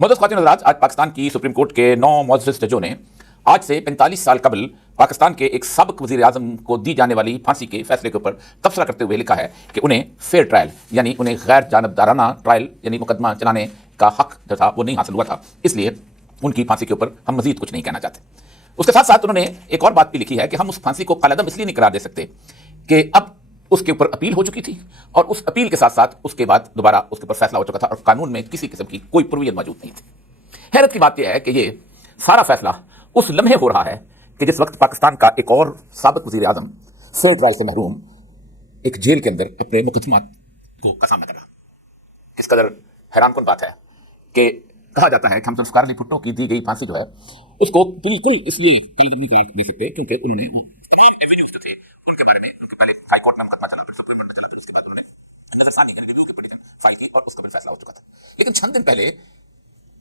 मोहतरम ख्वातीन और हज़रात, आज पाकिस्तान की सुप्रीम कोर्ट के 9 मुअज़्ज़ज़ जजों ने आज से 45 साल कबल पाकिस्तान के एक साबिक़ वज़ीर आज़म को दी जाने वाली फांसी के फैसले के ऊपर तबसरा करते हुए लिखा है कि उन्हें फेयर ट्रायल यानी उन्हें गैर जानबदाराना ट्रायल यानी मुकदमा चलाने का हक जो था वो नहीं हासिल हुआ था, इसलिए उनकी फांसी के ऊपर हम मज़ीद कुछ नहीं कहना चाहते। उसके साथ साथ उन्होंने एक और बात भी लिखी है कि हम उस फांसी को कालअदम इसलिए नहीं करार दे सकते कि अब उसके ऊपर अपील हो चुकी थी और उस अपील के साथ साथ उसके बाद दोबारा उसके ऊपर फैसला हो चुका था और कानून में किसी किस्म की कोई प्रोविजन मौजूद नहीं थी। हैरत की बात यह है कि ये सारा फैसला उस लम्हे हो रहा है कि जिस वक्त पाकिस्तान का एक और साबिक़ वज़ीर आज़म फेयर ट्रायल से महरूम एक जेल के अंदर अपने मुकदमात का सामना कर रहा। किस कदर हैरान कुन बात है कि कहा जाता है कि हम जुल्फ़िकार अली भुट्टो की दी गई फांसी जो है उसको बिल्कुल इसलिए कालअदम नहीं दे सकते क्योंकि उन्होंने एवेन्यूज़ थे उनके बारे में उनके पहले हाई कोर्ट में मुकदमा चला, फिर सुप्रीम कोर्ट में चला, फिर उसके बाद उन्होंने नज़रसानी के रिव्यू की पिटीशन फाइल की और उसका फिर फैसला हो चुका था। लेकिन चंद दिन पहले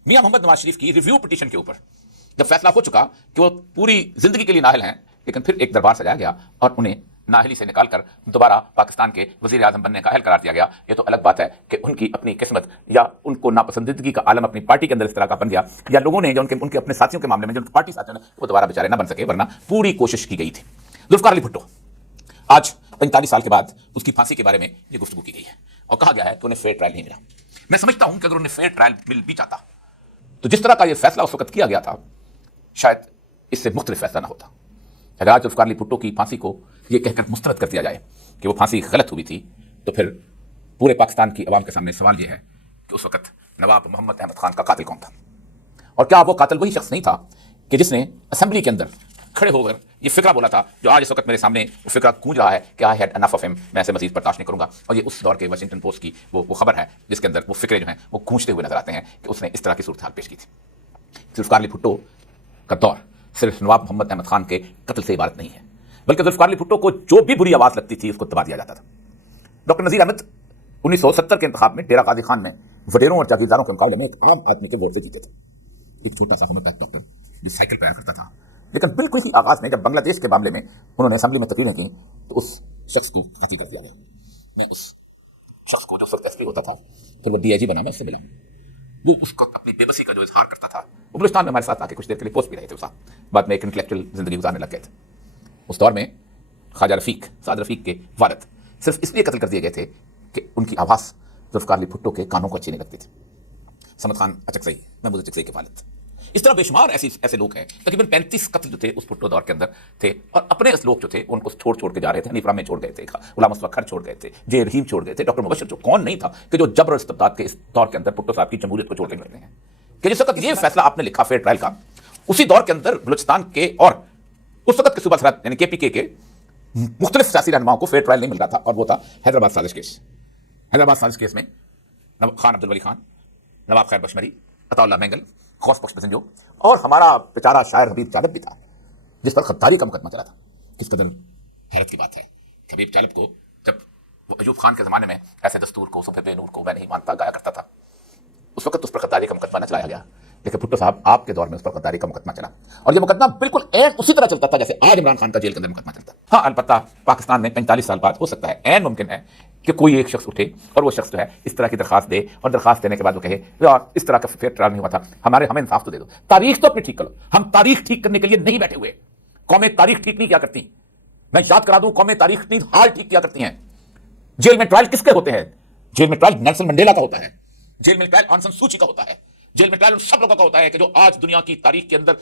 मियां मोहम्मद नवाज शरीफ की रिव्यू पिटीशन के ऊपर जब फैसला हो चुका कि वो पूरी जिंदगी के लिए नाअहल हैं, लेकिन फिर एक दरबार सजाया गया और उन्हें नाअहली से निकालकर दोबारा पाकिस्तान के वज़ीर आज़म बनने का अहल करार दिया गया। ये तो अलग बात है कि उनकी अपनी किस्मत या उनको नापसंदीदगी का आलम अपनी पार्टी के अंदर इस तरह का बन गया या लोगों ने जो उनके अपने साथियों के मामले में जो पार्टी साथियों ने वो दोबारा बेचारे ना बन सके, वरना पूरी कोशिश की गई थी। जुल्फ़िकार अली भुट्टो आज 45 साल के बाद उसकी फांसी के बारे में ये गुफ्तगू की गई है और कहा गया है कि उन्हें फेयर ट्रायल नहीं मिला। मैं समझता हूं कि अगर उन्हें फेयर ट्रायल मिल भी जाता तो जिस तरह का यह फैसला उस वक्त किया गया था शायद इससे मुख्तलिफ फैसला ना होता। अगर आज जुल्फ़िकार अली भुट्टो की फांसी को यह कहकर मुस्तरद कर दिया जाए कि वो फांसी गलत हुई थी तो फिर पूरे पाकिस्तान की आवाम के सामने सवाल यह है कि उस वक्त नवाब मोहम्मद अहमद खान का कातिल कौन था और क्या वो कातिल वही शख्स नहीं था कि जिसने असेंबली के अंदर खड़े होकर ये फिक्रा बोला था जो आज इस वक्त मेरे सामने वो फिक्रा गूंज रहा है कि I had enough of him, मैं ऐसे मजीद बर्दाश्त नहीं करूंगा। और ये उस दौर के वाशिंगटन पोस्ट की वो खबर है जिसके अंदर वो फिक्रे जो हैं वो गूंजते हुए नजर आते हैं कि उसने इस तरह की सूरत हाल पेश की थी। जुल्फ़िकार अली भुट्टो का दौर सिर्फ नवाब मोहम्मद अहमद खान के कत्ल से इबारत नहीं है, बल्कि जुल्फ़िकार अली भुट्टो को जो भी बुरी आवाज़ लगती थी उसको दबा दिया जाता था। डॉक्टर नज़ीर अहमद 1970 के इंतखाब में डेरा गाजी खान में वडेरों और जागीरदारों के मुकाबले में एक आम आदमी के वोट से जीते थे। एक छोटा सा हमत डॉक्टर जो साइकिल पर आया करता था, लेकिन बिल्कुल ही आगाज में जब बांग्लादेश के मामले में उन्होंने असेंबली में तकरीरें की तो उस शख्स को कत्ल कर दिया गया। मैं उस शख्स को जो उस वक्त एसपी होता था फिर वो डीआईजी बना, मैं उससे मिला। वो उसको अपनी बेबसी का जो इजहार करता था, वो बलूचिस्तान में हमारे साथ आके कुछ देर के लिए पोस्ट भी रहे थे, साथ बाद में एक इंटेलेक्चुअल जिंदगी गुजारने लग गए थे। उस दौर में ख्वाजा रफीक साद रफीक के वालिद सिर्फ इसलिए कत्ल कर दिए गए थे कि उनकी आवाज़ जुल्फ़िकार अली भुट्टो के कानों को अच्छी नहीं लगती थी। समद खान अचकज़ई, महमूद अचकज़ई के वालिद, इस तरह बेशुमार ऐसे लोग हैं। तकरीबन 35 कत्ल जो थे उस भुट्टो दौर के अंदर थे और अपने लोग जो थे उनको छोड़ के जा रहे थे। हनीफ राम छोड़ गए थे, गुलाम मुस्तफा खर छोड़ गए थे, जे रहीम छोड़ गए थे, डॉक्टर मुबशर जो कौन नहीं था कि जो जबर और इस्तिबदाद के इस दौर के अंदर भुट्टो साहब की जमहूरियत को छोड़ के निकले हैं। कि जिस वक्त ये फैसला आपने लिखा फेयर ट्रायल का, उसी दौर के अंदर बलूचिस्तान के और उस वक्त के सूबा सरहद यानी केपीके के मुख्तलिफ सियासी रहनुमाओं को फेयर ट्रायल नहीं मिल रहा था और वो था हैदराबाद साजिश केस। हैदराबाद साजिश केस में खान अब्दुल वली खान, नवाब खैर बशमरी, अताउल्लाह मेंगल, गौस बख्श बजंजो और हमारा बेचारा शायर हबीब चालब भी था जिस पर गद्दारी का मुकदमा चला था। किस कदर हैरत की बात है, हबीब चालब को जब वो अयूब खान के ज़माने में ऐसे दस्तूर को सुबह बेनूर को मैं नहीं मानता गाया करता था, उस वक्त उस पर गद्दारी का मुकदमा न चलाया गया। लेकिन भुट्टो साहब आपके दौर में उस पर गद्दारी का मुकदमा चला और ये मुकदमा बिल्कुल ऐन उसी तरह चलता था जैसे आज इमरान खान का जेल के अंदर मुकदमा चलता। हाँ, अलबत्ता पाकिस्तान में 45 साल बाद हो सकता है, ऐन मुमकिन है कि कोई एक शख्स उठे और वो शख्स जो है इस तरह की दरखास्त दे और दरखास्त देने के बाद वो कहे यार इस तरह का फेयर ट्रायल नहीं हुआ था, हमें इंसाफ तो दे दो, तारीख तो अपनी ठीक करो। हम तारीख ठीक करने के लिए नहीं बैठे हुए। कौमें तारीख ठीक नहीं किया करती। मैं याद करा दूं, कौमें तारीख नहीं हाल ठीक किया करती हैं। जेल में ट्रायल किसके होते हैं? जेल में ट्रायल नेल्सन मंडेला का होता है, जेल में ट्रायल ऑन सन सूची का होता है, जेल में ट्रायल उन सब लोगों का होता है कि जो आज दुनिया की तारीख के अंदर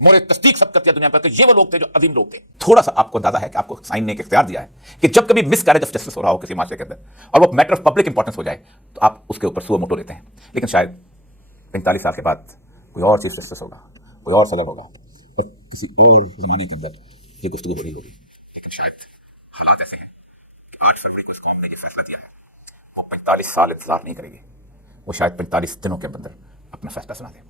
मोरे तस्दीक सब करती है दुनिया पर कि ये वो लोग थे जो अजीम लोग थे। थोड़ा सा आपको अंदाजा है कि आपको साइन ने एक इख्तियार दिया है कि जब कभी मिस कैरेज ऑफ जस्टिस हो रहा हो किसी माशरे के अंदर और वो मैटर ऑफ पब्लिक इंपॉर्टेंस हो जाए तो आप उसके ऊपर सुओ मोटो लेते हैं। लेकिन शायद 45 साल के बाद कोई और चीफ जस्टिस होगा, कोई और सदर होगा तो किसी और जमाने के अंदर ये गुफ्तगू हो रही होगी। लेकिन शायद हालात ऐसे हैं कि 8 फरवरी को हमने ये फैसला दिया है वो 45 साल इंतजार नहीं करेगी, वो शायद 45 दिनों के अंदर अपना फैसला सुना दे।